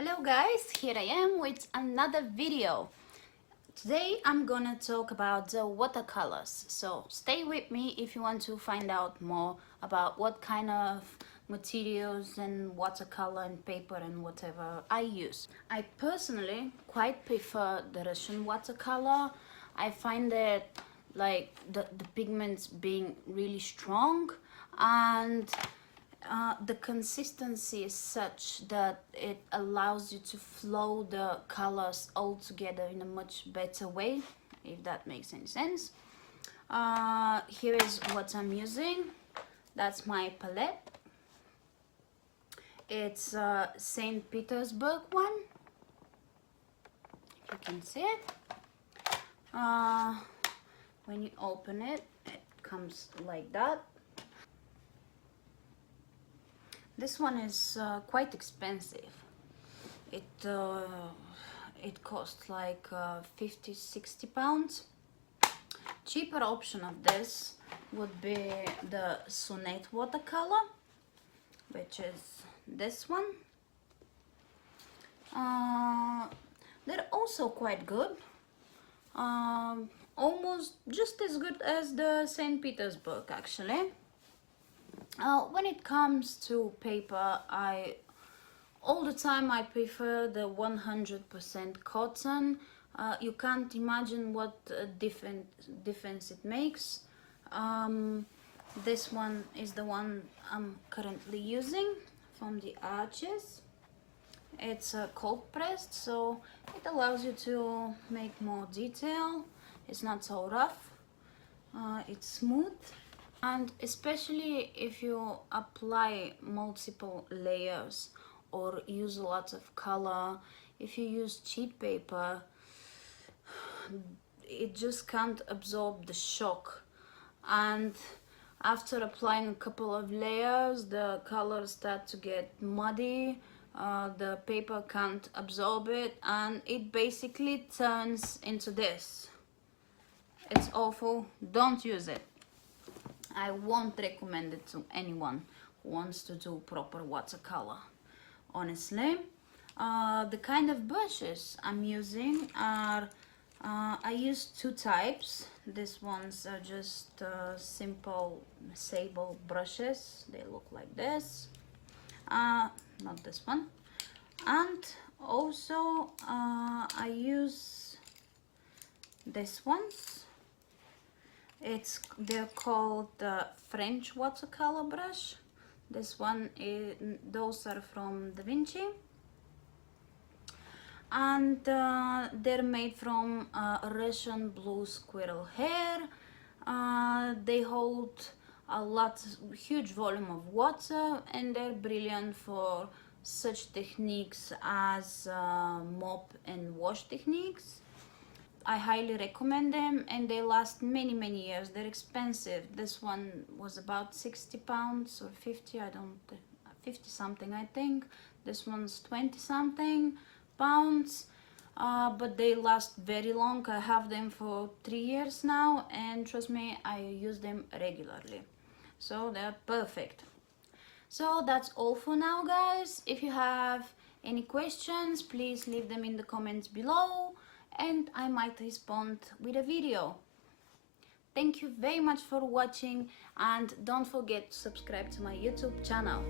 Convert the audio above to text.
Hello guys, here I am with another video. Today I'm gonna talk about the watercolors, so stay with me if you want to find out more about what kind of materials and watercolor and paper and whatever I use. I personally quite prefer the Russian watercolor. I find that like the pigments being really strong, and the consistency is such that it allows you to flow the colors all together in a much better way, if that makes any sense. Here is what I'm using. That's my palette. It's St. Petersburg one, if you can see it. When you open it, it comes like that. This one is quite expensive. It costs like 50-60 pounds. Cheaper option of this would be the Sonnet watercolor, which is this one. They're also quite good. Almost just as good as the St. Petersburg actually. When it comes to paper, all the time I prefer the 100% cotton. You can't imagine what difference it makes. This one is the one I'm currently using from the Arches. It's cold pressed, so it allows you to make more detail. It's not so rough. It's smooth. And especially if you apply multiple layers or use a lot of color, if you use cheap paper, it just can't absorb the shock. And after applying a couple of layers, the colors start to get muddy, the paper can't absorb it, and it basically turns into this. It's awful, don't use it. I won't recommend it to anyone who wants to do proper watercolor, honestly. The kind of brushes I'm using are, I use two types. These ones are just simple sable brushes. They look like this. Not this one. And also I use these ones. They're called French watercolor brush. This one is, those are from Da Vinci, and they're made from Russian blue squirrel hair. They hold huge volume of water, and they're brilliant for such techniques as mop and wash techniques. I highly recommend them, and they last many years. They're expensive. This one was about 60 pounds or 50, 50 something I think. This one's 20 something pounds, but they last very long. I have them for 3 years now, and trust me, I use them regularly, so they're perfect. So that's all for now, guys. If you have any questions, please leave them in the comments below, and I might respond with a video. Thank you very much for watching, and don't forget to subscribe to my YouTube channel.